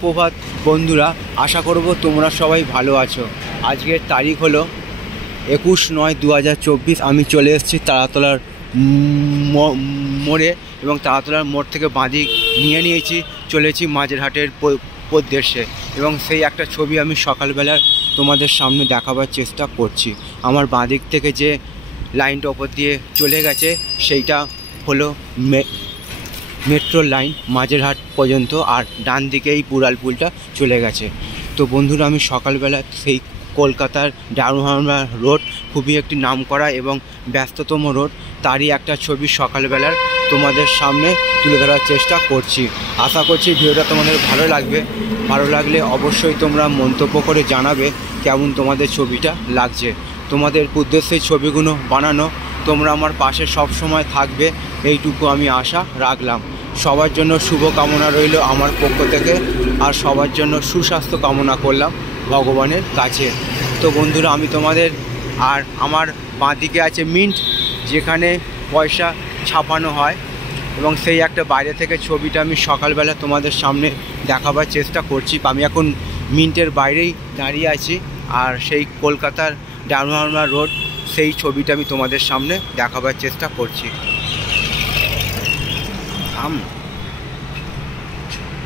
সুপ্রভাত বন্ধুরা, আশা করব তোমরা সবাই ভালো আছো। আজকের তারিখ হলো 21/9/2024। আমি চলে এসেছি তারাতলার মোড়ে এবং তারাতলার মোড় থেকে বাঁদিক নিয়েছি, চলেছি মাঝেরহাটের উদ্দেশ্যে। এবং সেই একটা ছবি আমি সকালবেলার তোমাদের সামনে দেখাবার চেষ্টা করছি। আমার বাঁদিক থেকে যে লাইনটা ওপর দিয়ে চলে গেছে সেইটা হলো মেট্রো লাইন মাঝেরহাট পর্যন্ত, আর ডান দিকেই পুরালপুলটা চলে গেছে। তো বন্ধুরা, আমি সকালবেলা সেই কলকাতার ডায়মন্ড রোড, খুবই একটি নামকরা এবং ব্যস্ততম রোড, তারই একটা ছবি সকালবেলার তোমাদের সামনে তুলে ধরার চেষ্টা করছি। আশা করছি ভিডিওটা তোমাদের ভালো লাগবে। ভালো লাগলে অবশ্যই তোমরা মন্তব্য করে জানাবে কেমন তোমাদের ছবিটা লাগছে। তোমাদের উদ্দেশ্যে ছবিগুলো বানানো, তোমরা আমার পাশে সব সময় থাকবে, এইটুকু আমি আশা রাখলাম। সবার জন্য শুভ কামনা রইল আমার পক্ষ থেকে, আর সবার জন্য সুস্বাস্থ্য কামনা করলাম ভগবানের কাছে। তো বন্ধুরা, আমি তোমাদের, আর আমার বাঁদিকে আছে মিন্ট, যেখানে পয়সা ছাপানো হয়, এবং সেই একটা বাইরে থেকে ছবিটা আমি সকালবেলা তোমাদের সামনে দেখাবার চেষ্টা করছি। আমি এখন মিন্টের বাইরেই দাঁড়িয়ে আছি, আর সেই কলকাতার ডায়মন্ড রোড, সেই ছবিটা আমি তোমাদের সামনে দেখাবার চেষ্টা করছি।